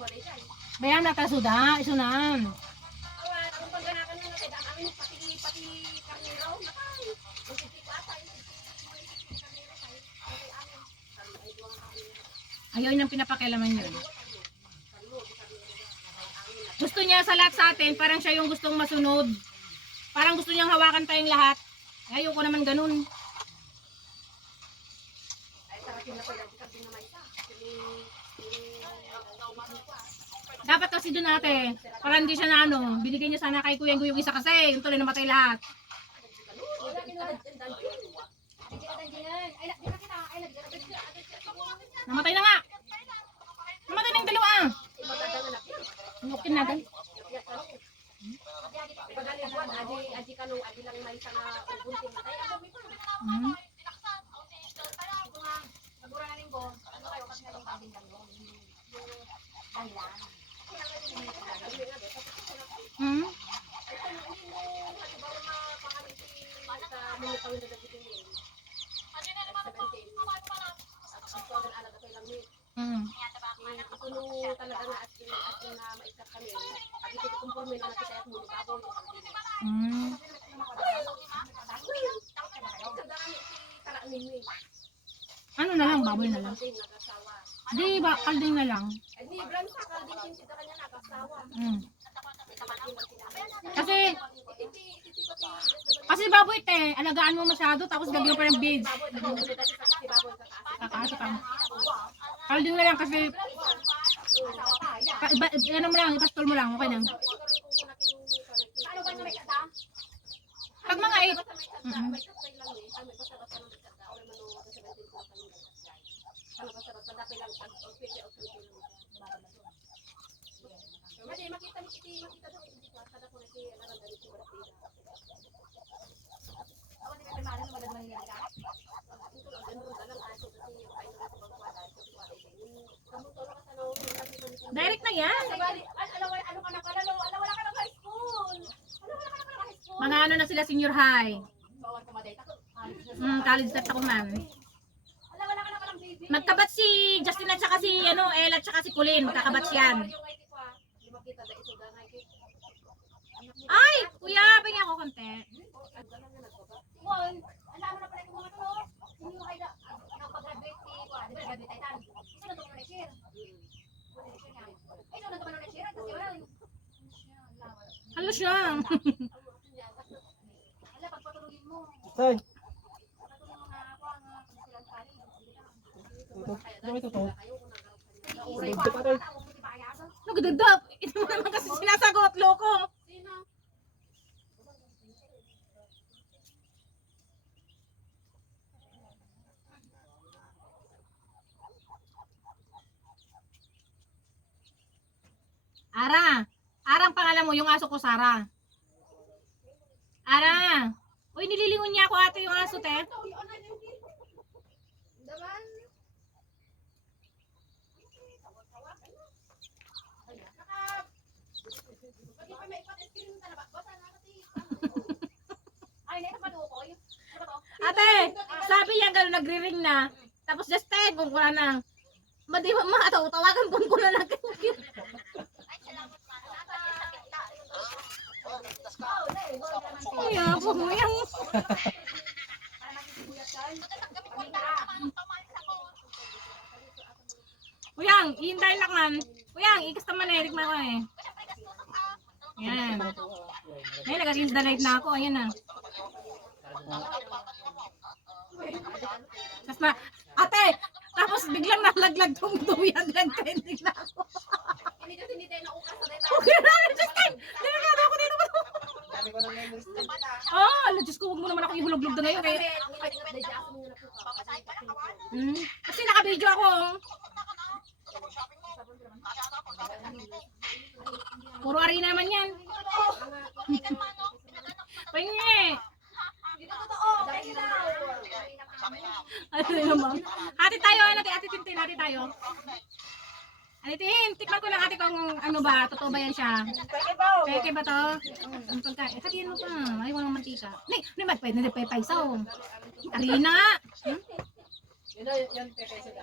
malay kay Bayang na ta suda, isunan. awan ang pagganakan na ang amin pati pati karnero nakay ang titi ko ata Ayaw niyang pinapakialaman yun. Gusto niya sa lahat sa atin, parang siya yung gustong masunod. Parang gusto niyang hawakan tayong lahat. Ayaw ko naman ganun. ay Dapat kasi dun ate, para hindi siya na ano, binigay niya sana kay kuya yung isa kasi, yung tuloy namatay lahat. Namatay na nga! Namatay na yung dalawa! Nukin natin. Pagalibuan, adi, adi kanong, adi lang may isa nga ubuntin matay. Ako may pa. Hmm. Hmm. Hmm. Kuno talaga nga at at na maikat kami. Adi ko kumpirme na natin kaya mo babaw yung kami. Hmm. Ano na lang, baboy na lang. Di ba, kalding na lang. Di brand sa kalding ka kanya nakasawa. Hmm. Kasi, kasi baboy te, alagaan mo masyado, tapos gagawin pa ng beads. Kakaasa ka. Kalding na lang kasi, pa, iba, ano mo lang, ipastol mo lang, okay lang. Pag mga 8, mm makita mo iti na yan. Ano ano ka na pala ano wala ka na high school. Ano wala ka na pala high school. Mga ano na sila senior high. Bawal ko maday tako. Mm, college step ako man. Wala wala ka na pala baby. Magkabat si Justin at saka si ano, Ella at saka si Colin. Magkakabat yan. Kay. Ay, kuya, bigyan ako konti. Well, alam mo na pala yung mga to. Hindi ay da nakapag-graduate si kuan, di ba graduate tayo. Sino to na share? Halos mo. Tay, ito. Ito, ito. Nagdadap. Ito mo naman kasi sinasagot, loko. Ara. Ara ang pangalan mo, yung aso ko, Sara. Ara. Uy, nililingon niya ako ate yung aso, te. Ate, sabi niya gano'n nagre-ring na. Tapos just tag, kung kuna na. Madi tao, tawagan kung kuna na. Kuya, pumuyang. Kuyang, iintay lang man. Kuyang, ikas naman eh, man ko eh. Yan. Ay, the light na ako. Ayan na. Tapos na, ate! Tapos biglang nalaglag tong duyan. Nag-trending na ako. Hindi kasi hindi tayo naukas sa data. Okay na, just time! Ah, ala, Diyos ko, huwag mo naman ako ihulog YouTube doon ngayon. Kaya, Kaya, hmm, kasi naka-video ako. Puro arena naman yan. Pahingi. Ano naman? Ate tayo, ate Tintin, ate tayo. Ate Tin, tikman ko lang ate kung ano ba, totoo ba yan siya. Peke ba to? Ang pagkain. Sabihin mo pa, ay walang mantika. Nay, nay, ba't pwede na paisaw? Arena nga. Hmm? Yan na, yan, pepe sila.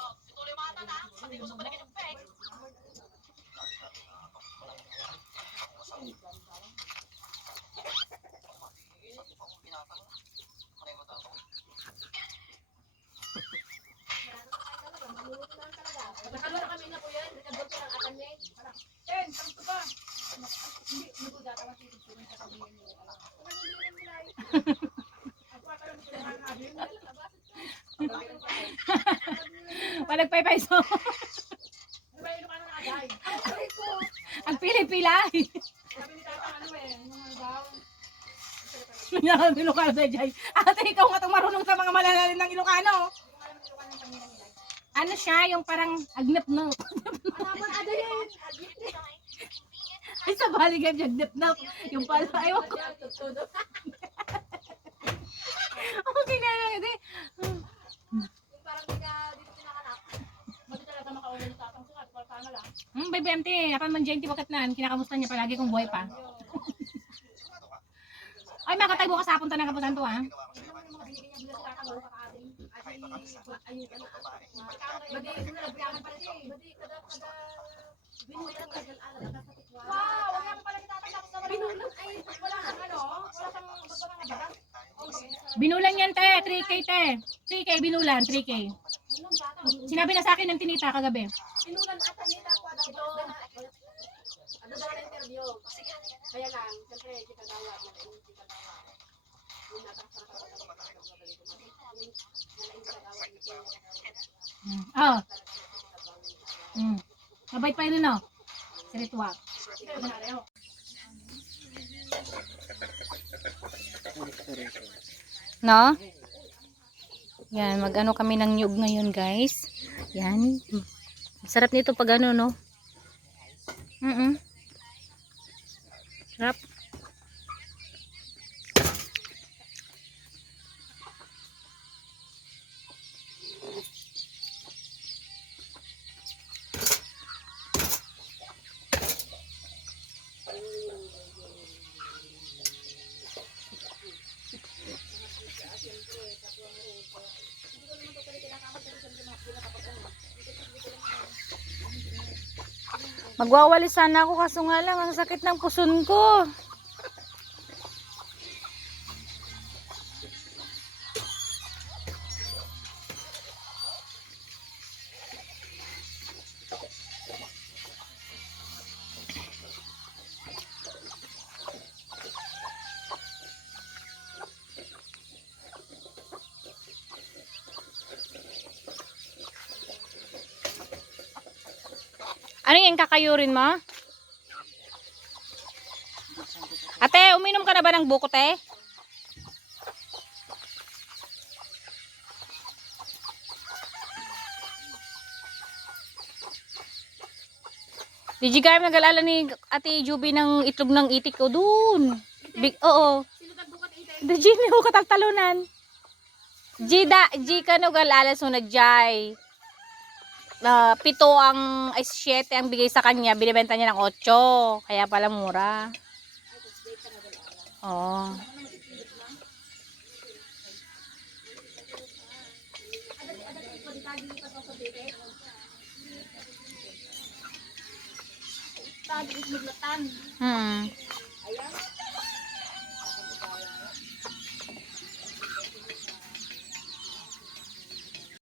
Oh, Patuloy mga tanda, pati gusto pa na Walang paiso. Ang pili-pilay. Nangyari ng Ilocano sa Jai. Ate, ikaw nga itong marunong sa mga malalalim ng Ilocano. Ano siya, yung parang agnap na. Ay, sa baligan yung agnap na. Yung pala, ayaw ko. Okay na lang. Hindi. Hmm, baby auntie, apa man dyan, tiwakat na. Kinakamusta niya palagi kung buhay pa. Ay, makatay bukas hapon ta na kaputan to, ha? Wow, wala mo pala tinatanggap na binulat ay wala kang ano, wala kang baras. Binulan yan, te. 3K, te. 3K, binulan. 3K. Sinabi na sa akin ng tinita kagabi. Binulan ata nila ko daw ito. Ano daw na interview? Kaya lang, siyempre, kita dawa, malaking kita dawa. Yung nataksan ka wala ka daw gagalito mo. Malaking kita dawa dito. Mm. Oh. Mm. Mabait pa yun, no? Si Ritual. No? Yan, mag-ano kami ng nyug ngayon, guys. Yan. Sarap nito pag ano, no? Mm -mm. Sarap. Magwawali sana ako kaso nga lang ang sakit ng puson ko. Ano yung kakayurin mo? Ate, uminom ka na ba ng buko, te? Did you nag-alala ni Ate Juby ng itlog ng itik ko dun? Big, oo. G ni ko kataltalunan. G da G ka no galalas mo na Jai. Ah, pito ang ay siyete ang bigay sa kanya, binibenta niya ng 8. Kaya pala mura. Oo. Maglatan. Hmm.